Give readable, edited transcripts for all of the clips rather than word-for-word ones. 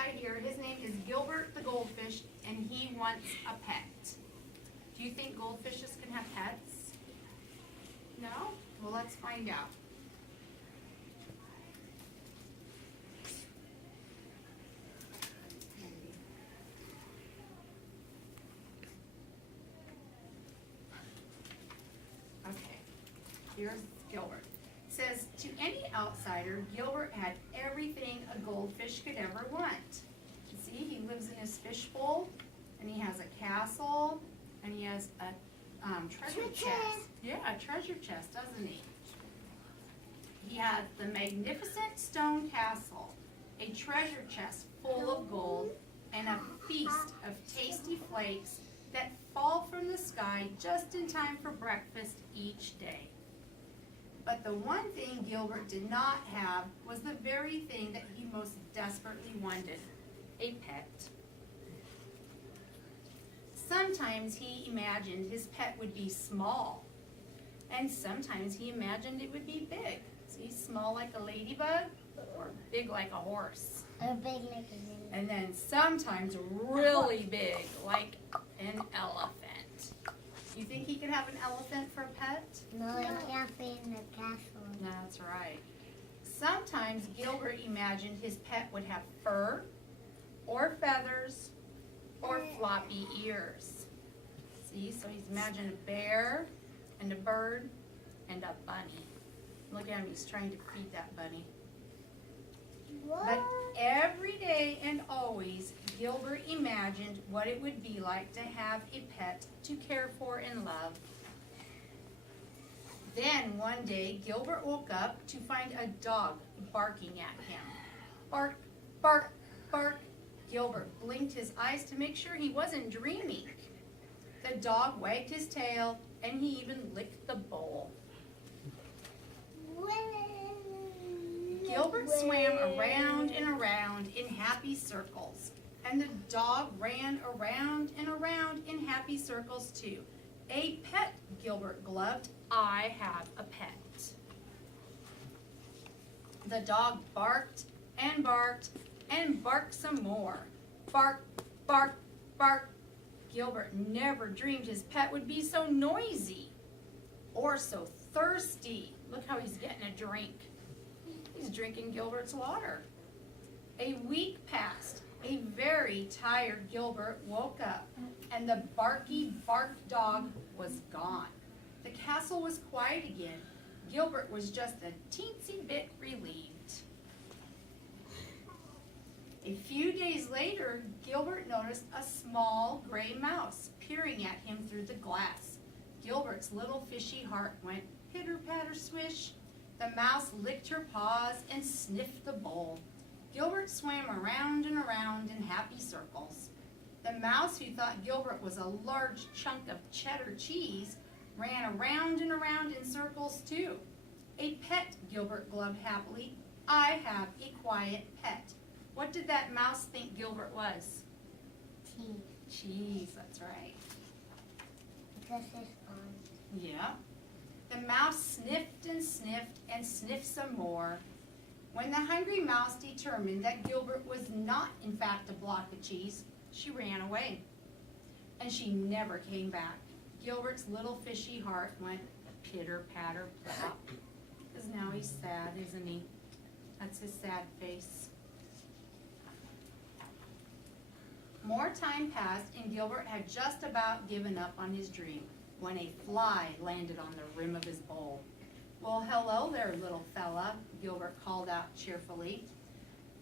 guy here, his name is Gilbert the goldfish, and he wants a pet. Do you think goldfishes can have pets? No? Well, let's find out. Okay, here's Gilbert. It says, to any outsider, Gilbert had everything a goldfish could ever want. You see, he lives in his fishbowl, and he has a castle, and he has a treasure chest. Yeah, a treasure chest, doesn't he? He had the magnificent stone castle, a treasure chest full of gold, and a feast of tasty flakes that fall from the sky just in time for breakfast each day. But the one thing Gilbert did not have was the very thing that he most desperately wanted, a pet. Sometimes he imagined his pet would be small, and sometimes he imagined it would be big. See, small like a ladybug, or big like a horse. Or big like a minute. And then sometimes really big, like an elephant. You think he could have an elephant for a pet? No, it can't be in the castle. That's right. Sometimes Gilbert imagined his pet would have fur, or feathers, or floppy ears. See, so he's imagined a bear, and a bird, and a bunny. Look at him, he's trying to feed that bunny. But every day and always, Gilbert imagined what it would be like to have a pet to care for and love. Then one day, Gilbert woke up to find a dog barking at him. Bark, bark, bark. Gilbert blinked his eyes to make sure he wasn't dreaming. The dog wagged his tail, and he even licked the bowl. Gilbert swam around and around in happy circles, and the dog ran around and around in happy circles too. A pet, Gilbert gloved. I have a pet. The dog barked and barked and barked some more. Bark, bark, bark. Gilbert never dreamed his pet would be so noisy or so thirsty. Look how he's getting a drink. He's drinking Gilbert's water. A week passed. A very tired Gilbert woke up, and the barky bark dog was gone. The castle was quiet again. Gilbert was just a teensy bit relieved. A few days later, Gilbert noticed a small gray mouse peering at him through the glass. Gilbert's little fishy heart went pitter-patter swish. The mouse licked her paws and sniffed the bowl. Gilbert swam around and around in happy circles. The mouse, who thought Gilbert was a large chunk of cheddar cheese, ran around and around in circles too. A pet, Gilbert gloved happily. I have a quiet pet. What did that mouse think Gilbert was? Cheese. Cheese, that's right. Because it's fun. Yeah. The mouse sniffed and sniffed some more. When the hungry mouse determined that Gilbert was not, in fact, a block of cheese, she ran away. And she never came back. Gilbert's little fishy heart went pitter-patter plop. Because now he's sad, isn't he? That's his sad face. More time passed, and Gilbert had just about given up on his dream when a fly landed on the rim of his bowl. Well, hello there, little fella, Gilbert called out cheerfully.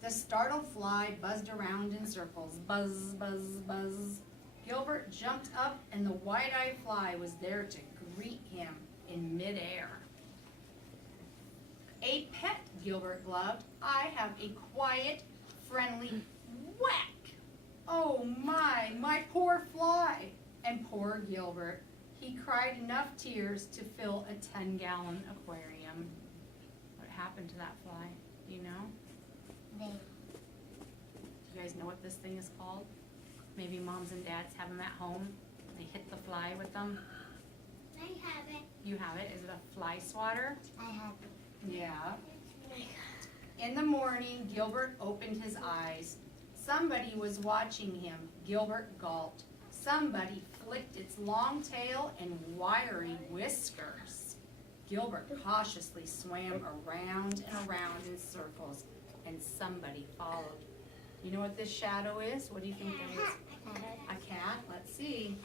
The startled fly buzzed around in circles. Buzz, buzz, buzz. Gilbert jumped up, and the wide-eyed fly was there to greet him in midair. A pet, Gilbert gloved. I have a quiet, friendly whack. Oh my poor fly. And poor Gilbert. He cried enough tears to fill a 10-gallon aquarium. What happened to that fly? Do you know? They. Do you guys know what this thing is called? Maybe moms and dads have them at home. They hit the fly with them. I have it. You have it? Is it a fly swatter? I have it. Yeah. In the morning, Gilbert opened his eyes. Somebody was watching him. Gilbert gulped. Somebody flicked its long tail and wiry whiskers. Gilbert cautiously swam around and around in circles, and somebody followed. You know what this shadow is? What do you think that is? A cat? Let's see.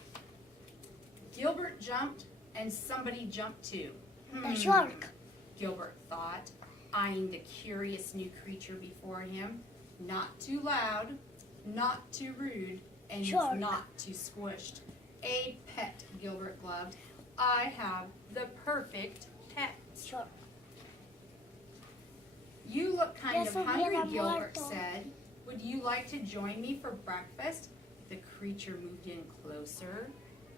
Gilbert jumped, and somebody jumped too. The shark. Gilbert thought, eyeing the curious new creature before him. Not too loud, not too rude, and Shark. not too squished. A pet, Gilbert gloved. I have the perfect pet. Shark. You look kind of Eso hungry, hubiera Gilbert muerto. said. Would you like to join me for breakfast? The creature moved in closer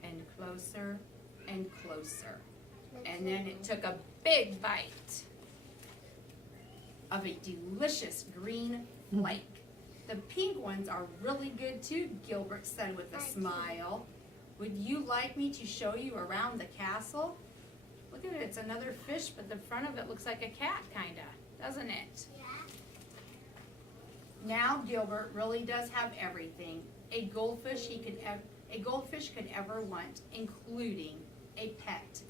and closer and closer. And then it took a big bite of a delicious green flake. The pink ones are really good too, Gilbert said with a smile. Would you like me to show you around the castle? Look at it, it's another fish, but the front of it looks like a cat, kinda, doesn't it? Now Gilbert really does have everything a goldfish could ever want, including a pet,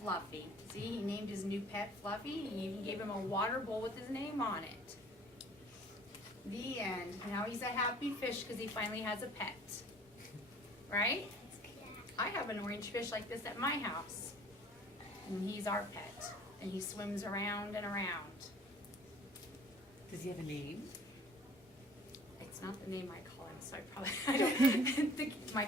Fluffy. See, he named his new pet Fluffy. He even gave him a water bowl with his name on it. The end. Now he's a happy fish because he finally has a pet. Right? I have an orange fish like this at my house. And he's our pet. And he swims around and around. Does he have a name? It's not the name I call him, so I don't think my